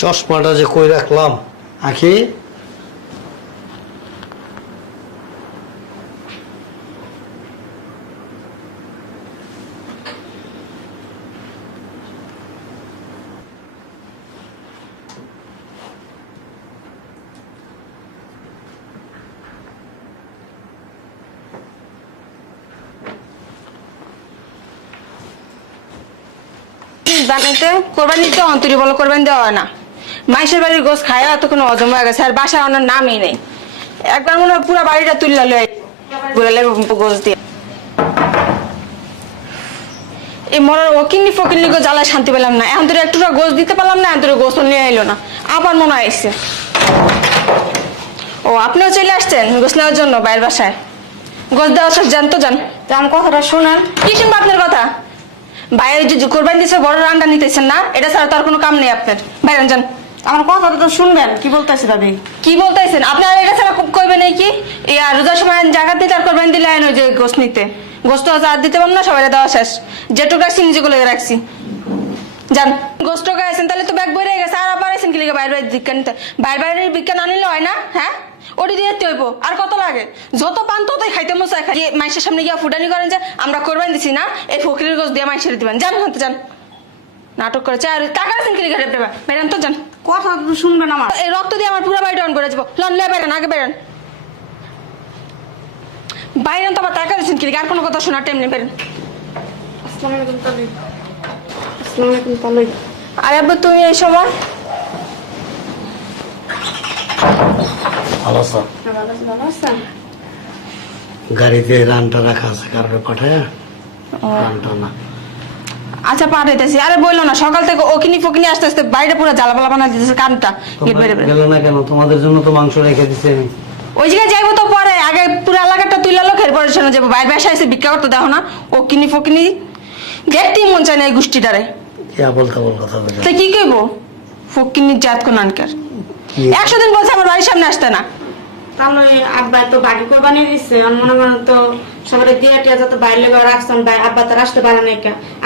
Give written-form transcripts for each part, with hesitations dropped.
চশমাটা যে কই রাখলাম আখি। বানাইতে কোরবানি দিতে অন্তরি বলো কোরবানি দেওয়া হয় না। মাইশের বাড়ির গোছ খায় তো কোনো হজম হয়ে গেছে আর বাসায় ওনার নামই নেই। একবার মনে হয় পুরো বাড়িটা তুললা লয়ে গোছ দিয়ে এই মরার ওকিনি ফকিনি গো জ্বালায় শান্তি পেলাম না। এখন তোর একটু গোছ দিতে পারলাম না, এখন তোর গোছ নিয়ে এলো না, আবার মনে হয় এসছে। ও আপনিও চলে আসছেন গোছ নেওয়ার জন্য বাইরের বাসায়? গোছ দেওয়া সব জানতো জান তো আমার কথাটা শোনান। কি শুনবো আপনার কথা? বাইরে যে কোরবানি দিচ্ছে বড় রান্না নিতেছেন না, এটা ছাড়া তো আর কোনো কাম নেই আপনার। বাইরে যান, আমার কথাটা তো শুনবেন। কি বলতেছে দাদি? কি বলতেছেন আপনার? এটা ছাড়া কইবেন কি? রোজার সময় জাকাত দিতে আর কোরবানি দিলে ওই যে গোস নিতে, গোস্ত আর দিতে পারবো না, সবাই দেওয়া শেষ। যেটুকু রাখছি নিজেগুলো রাখছি। যান, গোস্ত গাইছেন তাহলে তো ব্যাগ বইরে গেছে, আর আবার আইছেন কি লিখে বাইরে বাইরে ভিক্ষা নিতে? বাইরে বাইরে ভিক্ষা না নিলে হয় না? হ্যাঁ, ওটি দিয়ে হইব। আর কত লাগে? যত পান ততই খাইতে মশাই খাই। মাইসের সামনে গিয়ে ফুটানি করেন যে আমরা কোরবানি দিছি না, এই ফকিরের গোস দিয়ে মাইসের দিবেন। যান হাতে যান, নাটক করেছে। আর টাকা আছেন কি লিখে দেবা? বেরান তো যান। কথা তো শুনবেন আমার। এই রক্ত দিয়ে আমার পুরো বাড়িটা অন করে যাবো। লন লে বেরান, আগে বেরান। বাইরেন তো আবার টাকা দিচ্ছেন কি লিখে? আর কোনো কথা শোনার টাইম নেই, বেরেন। আসসালামু আলাইকুম তালি। আসসালামু আলাইকুম তালি। আরে আব্বু তুমি এই সময়? ভালো স্যার, ভালো আছেন? গাড়িতে রানটা রাখা আছে, কারণে পাঠায় রানটা না। আচ্ছা পাঠাইতেছি। আরে বললো না সকাল থেকে ওকিনি ফকিনি আসতে আসতে বাইরে পুরো জ্বালাপালা বানা দিতেছে কানটা। গেট বাইরে গেল না কেন? তোমাদের জন্য তো মাংস রেখে দিচ্ছি আমি। ওই জায়গায় যাইবো তো পরে, আগে পুরো এলাকাটা তুইলা লোক এরপরে শোনা যাবো। বাইরে বাসায় এসে ভিক্ষা করতে দেখো না, ওকিনি ফকিনি দেখতেই মন চায় না এই গোষ্ঠীটারে। কি আবল তাবল কথা বলে? তো কি কইবো? ফকিনি জাত কোন আনকার 100 দিন বলছে আমার বাড়ির সামনে আসতে না। তাহলে আব্বা তো বাড়ি কোরবানি দিচ্ছে, মনে করেন তো সবাই দিয়ে টিয়া যাতে বাইরে লেগে রাখছেন। ভাই আব্বা তার আসতে পারে না,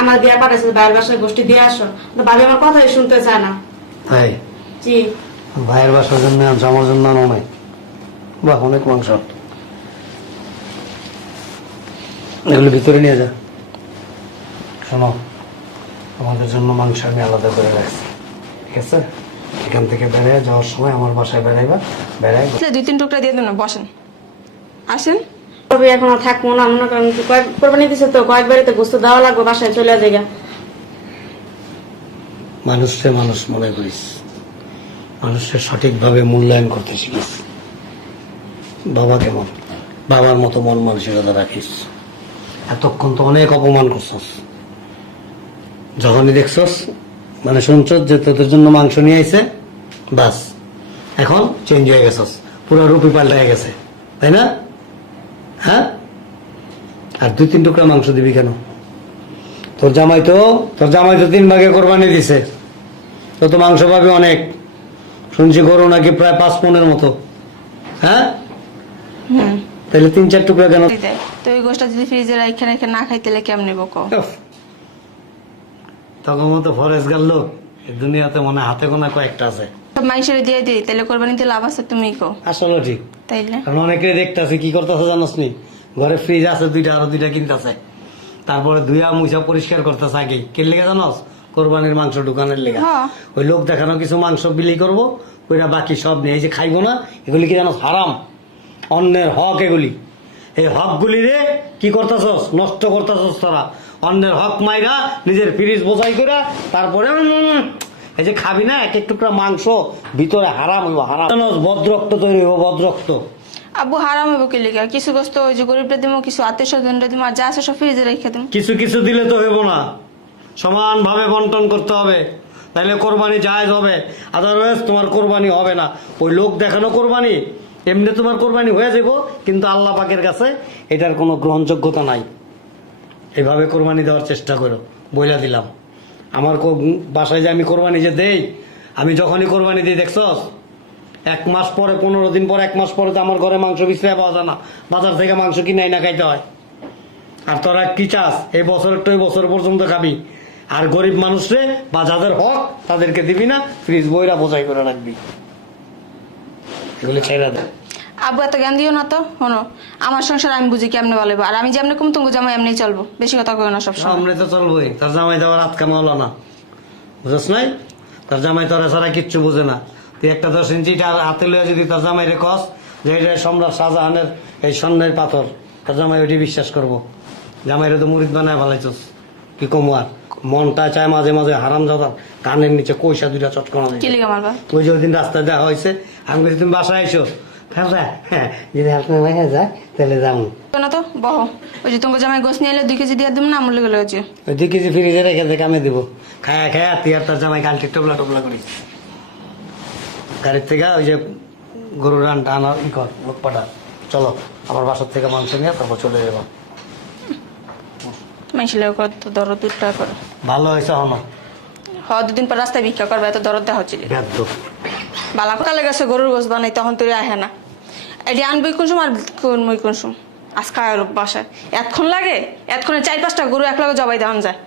আমার দিয়ে পাঠাইছে বাইরের বাসায় গোষ্ঠী দিয়ে আসো। ভাবি আমার কথাই শুনতে চায় না। তাই জি ভাইয়ের বাসার জন্য আনছো, আমার জন্য আনো নাই? বাহ, অনেক মাংস। এগুলো ভিতরে নিয়ে যা। শোনো, আমাদের জন্য মাংস আমি আলাদা করে রাখছি, ঠিক আছে? এখান থেকে বেড়ে যাওয়ার সময় আমার বাসায় বেড়াইবা, বেড়াই 2-3 টুকরা দিয়ে দেন না, বসেন আসেন। তবে এখন আর থাকবো না, মনে করেন কয়েক কোরবানি দিচ্ছে তো কয়েকবারই তো গোস্ত দেওয়া লাগবে, বাসায় চলে যাবে। মানুষকে মানুষ মনে করিস, মানুষের সঠিকভাবে মূল্যায়ন করতে শিখিস। বাবা কেমন, বাবার মতো মন মানসিকতা রাখিস। এতক্ষণ তো অনেক অপমান করছস, যখনই দেখছস মানে শুনছস যে তোদের জন্য মাংস নিয়ে আইছে, বাস এখন চেঞ্জ হয়ে গেছস, পুরো রূপই পাল্টায় গেছে, তাই না? হ্যাঁ, আর 2-3 টুকরা মাংস দিবি কেন? তোর জামাই তো 3 ভাগে কোরবানি দিছে, তো তো মাংস পাবি অনেক। শুনছি গরু নাকি প্রায় 5 মনের মতো। হ্যাঁ, তাহলে 3-4 টুকরা কেন? তো ওই গোষ্ঠটা যদি ফ্রিজে রেখে রেখে না খাইতে কেমনে বকো? তখন মতো ফরেস্ট গার লোক এই দুনিয়াতে মনে হাতে গোনা কয়েকটা আছে। মাইসের দিয়ে দিই তাহলে কোরবানিতে লাভ আছে, তুমি কো? আসলে ঠিক, তাইলে কারণ অনেকে দেখতেছে কি করতেছে জানোস নি, ঘরে ফ্রিজ আছে 2টা, আরো 2টা কিনতেছে, তারপরে ধুইয়া মুছা পরিষ্কার করতেছে আগে। কে লেগে জানোস? কোরবানির মাংস দোকানের লেগে। ওই লোক দেখানো কিছু মাংস বিলি করবো, ওইটা বাকি সব নেই, এই যে খাইবো না, এগুলি কি জানোস? হারাম, অন্যের হক এগুলি। এই হক গুলি রে কি করতেছস? নষ্ট করতেছস তোরা। অন্যের হক মাইরা নিজের ফ্রিজ বোঝাই করে তারপরে এই যে খাবি না এক এক টুকরা মাংস, ভিতরে হারাম হইব, হারাম। বদ্রক্ত তৈরি হইব, বদ্রক্ত। আব্বু হারাম হইব কি লিগা? কিছু গোস্ত ওই যে গরিবটা দিমো, কিছু আত্মীয় স্বজনরা দিমো, আর যা আছে সব ফ্রিজে রেখে দিমো। কিছু কিছু দিলে তো হইব না, সমান ভাবে বন্টন করতে হবে, তাইলে কোরবানি জায়েজ হবে। আদারওয়াইজ তোমার কোরবানি হবে না। ওই লোক দেখানো কোরবানি এমনি তোমার কোরবানি হয়ে যাব, কিন্তু আল্লাহ পাকের কাছে এটার কোনো গ্রহণযোগ্যতা নাই। এইভাবে কোরবানি দেওয়ার চেষ্টা করো, বইলা দিলাম। আমার বাসায় যে আমি কোরবানি যে দেই, আমি যখনই কোরবানি দিই দেখছস 1 মাস পরে, 15 দিন পরে, 1 মাস পরে তো আমার ঘরে মাংস বিছড়ে পাওয়া যায় না, বাজার থেকে মাংস কিনে না খাইতে হয়। আর তোরা কি চাস? এই বছরের তো এই বছর পর্যন্ত খাবি, আর গরিব মানুষরে বা যাদের হক তাদেরকে দিবি না, ফ্রিজ বইরা বোঝাই করে রাখবি, এগুলি ছেড়ে দে। আব্বু এত জ্ঞান দিও না তো। শোনো, আমার সংসার আমি বুঝি কেমনে ভালো হইবো, আর আমি যেমনি কম তুমি জামাই এমনি চলবো, বেশি কথা কই না সবসময়। সামনে তো চলবোই, তার জামাই দেওয়ার হাত কেন হলো না, বুঝছ নাই? তার জামাই তোরা ছাড়া কিচ্ছু বুঝে না। তুই একটা 10 ইঞ্চিটা হাতে লইয়া যদি তার জামাই রে কস যে এটা সম্রাট শাহজাহানের এই স্বর্ণের পাথর, তার জামাই ওইটি বিশ্বাস করবো। জামাইরে তো মুরিদ বানায় ভালাইছস, কি কম আর মনটা চায় মাঝে মাঝে হারাম যাদার কানের নিচে কইসা দুইটা চটকনা কি লিখে মারবা? ওই যে ওই দিন রাস্তায় দেখা হয়েছে, আমি বলছি তুমি বাসায় আইসো, হ্যাঁ যদি আপনার মাইয়া যায় তাহলে যাবো না তো বহ, ওই যে তোমার জামাই গোস নিয়ে এলে 2 কেজি দিয়ে দিব না, আমলে গেলে যে ওই 2 কেজি ফ্রিজে রেখে দিয়ে কামে দিব, খায়া খায়া তুই আর তার জামাই কালটি টবলা টবলা করি গাড়ির থেকে ওই যে গরুর রানটা আনার ই কর, লোক পাঠা, চলো আমার বাসার থেকে মাংস নিয়ে তারপর চলে যাবো। মাইশিলে কত দরদ উঠটা করে ভালো হয়েছে আমার 2 দিন পর রাস্তায় ভিক্ষা করবে, এত দরদ দেখা হচ্ছিল বেদ্য। বালা কথা লেগেছে গরুর গোস বানাই, তখন তুই আহে না, এটি আনবি কোন সময় আর কোন সময় আজকে আর বাসায় এতক্ষণ লাগে, এতক্ষণে 4-5টা গরু এক লগে জবাই দেওয়ান যায়।